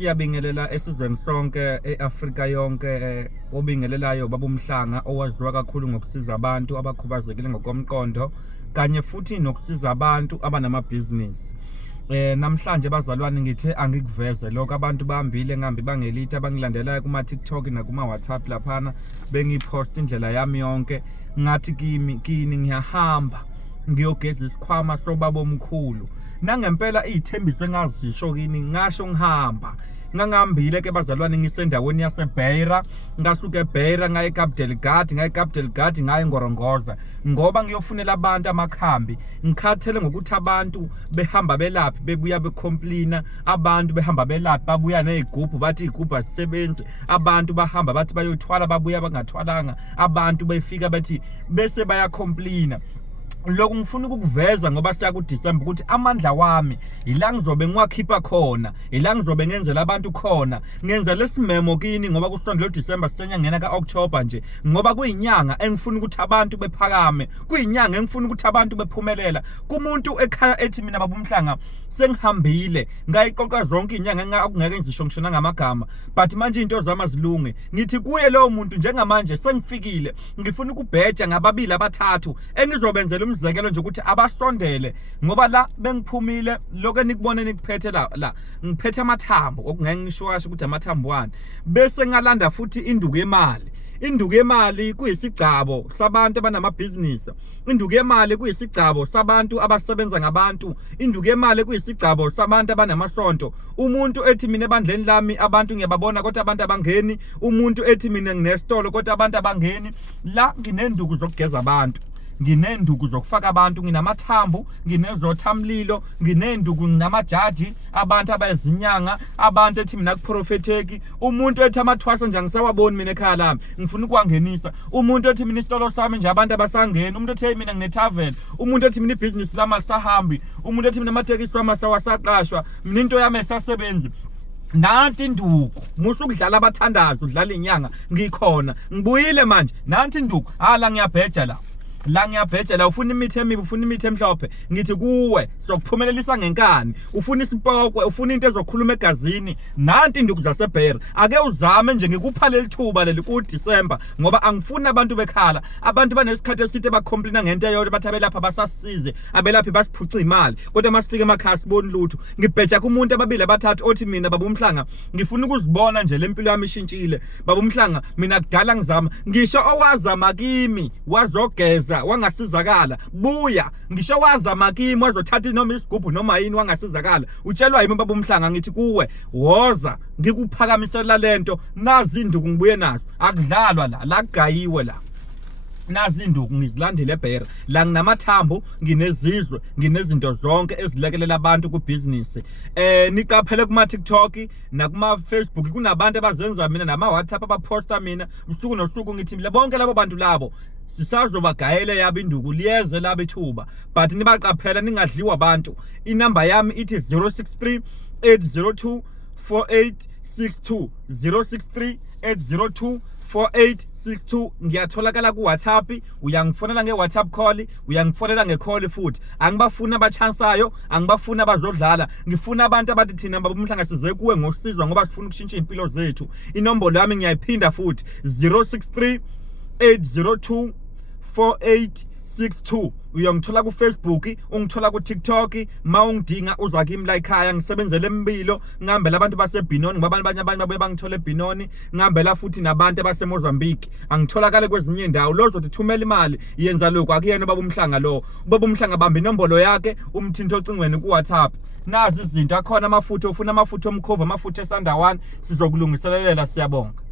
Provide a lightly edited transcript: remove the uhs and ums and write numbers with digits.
Siyabingelela esizweni sonke eAfrika yonke obingelelayo baba uMhlanga owaziwa kakhulu ngokusiza abantu abakhubazekile ngokomqondo kanye futhi nokusiza abantu abanamabhizinisi. Namhlanje bazalwane ngithe angikuveze lokho abantu bahambile ngambi bangelitha abangilandelayo kuma TikTok na kuma WhatsApp laphana bengipost indlela yami yonke ngathi kini ngiyahamba ngiyogeza isikhwama sobaba omkhulu nangempela izithembiso engazisho kini ngasho ngihamba ngangihambile ke bazalwane ngisendaweni yaseBeira ngasuka eBeira ngaye eCape Delgado ngaye eNgorongoza ngoba ngiyofunela abantu amakhambi ngikhathele ngokuthi abantu behamba belaphi bebuya becomplaina abantu behamba belaphi babuya nezigubhu bathi izigubhu azisebenzi abantu bahamba bathi bayothwala babuya bangathwalanga abantu befika bathi bese bayacomplaina. Lokhu ngifuna ukukuveza ngoba siya ku December ukuthi amandla wami ila ngizobe ngiwakhipha khona ila ngizobe ngenzela abantu khona ngenza lesimemo kini ngoba kusondela December sisenyangena kaOctober nje ngoba kuyinyanga engifuna ukuthi abantu bephakame kuyinyanga engifuna ukuthi abantu bephumelela kumuntu ekhaya ethi mina baba uMhlanga sengihambile ngayiqoqa zonke inyanga okungeke ngizisho ngishona ngamagama but manje into zama zilunge ngithi kuye lowo muntu njengamanje sengifikile ngifuna ukubheja ngababili abathathu engizobenzela umzekelo nje ukuthi abasondele ngoba la bengiphumile lokho enikubone nikuphethe la ngiphethe amathambo okungeke ngisho ukuthi amathambo wani bese ngalanda futhi induku yemali kuyisigcabo sabantu abanamabhizinisi induku yemali kuyisigcabo sabantu abasebenza ngabantu induku yemali kuyisigcabo sabantu abanamasonto umuntu ethi mina ebandleni lami abantu ngiyababona kodwa abantu abangeni umuntu ethi mina nginesitolo kodwa abantu abangeni la nginenduku zokugeza abantu nginenduku zokufaka abantu nginamathambo nginezothamlilo nginenduku nginamajaji abantu abayizinyanga abantu ethi mina kuprofetheki umuntu ethi amathwaso nje ngisawaboni mina ekhaya lami ngifuna ukwangenisa umuntu ethi mina isitolo sami nje abantu abasangena umuntu ethi mina ngine-travel umuntu ethi mina ibhizinisi lami alisahambi umuntu ethi mina amatekisi wami asaqashwa mina into yami esasebenzi nanti induku musukudlala abathandazi udlala inyanga ngikhona ngibuyile manje nanti induku hala ngiyabheja la ngiyabheja la ufuna imithi emibi ufuna imithi emhlophe ngithi kuwe sokuphumelelisa ngenkani ufuna isipokwe ufuna into ezokhuluma egazini nanti induku zaseBeira ake uzame nje ngikupha lelithuba leli ku December ngoba angifuni abantu bekhala abantu banesikhathi eside bacomplaina ngento eyodwa bathi abelapha basasize abelaphi basiphuca imali kodwa masifike emakhaya siboni lutho ngibheja kumuntu ababili abathathu othi mina baba uMhlanga ngifuna ukuzibona nje lempilo yami ishintshile baba uMhlanga mina kudala ngizama ngisho owazama kimi wazogeza wangasizakala buya ngisho wazama kimi wazothatha noma isigubhu noma yini wangasizakala utshelwa yimi baba uMhlanga ngithi kuwe woza ngikuphakamisela lento nazi induku ngibuye nazo akudlalwa la kugayiwe la nazi induku ngizilandele eBeira la nginamathambo nginezizwe nginezinto zonke ezilekelela abantu kubhizinisi niqaphele kuma TikTok na kuma Facebook kunabantu abazenza mina nama WhatsApp abaposta mina usuku nosuku ngithi bonke labo bantu labo sisazobagayela yabo induku liyeze labo ithuba but nibaqaphela ningadliwa abantu inamba yami ithi 063 802 4862 063 802 4862 ngiyatholakala ku WhatsApp uyangifonela ngeWhatsApp call uyangifonela ngecall futhi angibafuna abachansayo angibafuna abazodlala ngifuna abantu abathi thina baba uMhlanga size kuwe ngosizo ngoba sifuna ukushintsha impilo zethu inombolo yami ngiyayiphinda futhi 063 802 4862 uyangithola ku Facebook ungithola ku TikTok mawungidinga uza kimi la ekhaya ngisebenzele empilo ngihambela abantu baseBinoni ngoba abanye babuye bangithola eBinoni ngihambela futhi nabantu baseMozambique angitholakala kwezinye indawo lo zothumela imali yenza lokho akuyena baba uMhlanga lo baba uMhlanga bamba inombolo yakhe umthinto ocingweni ku WhatsApp nazi izinto akhona amafutha ufuna amafutha omkhova amafutha esanda 1 sizokulungiselela siyabonga.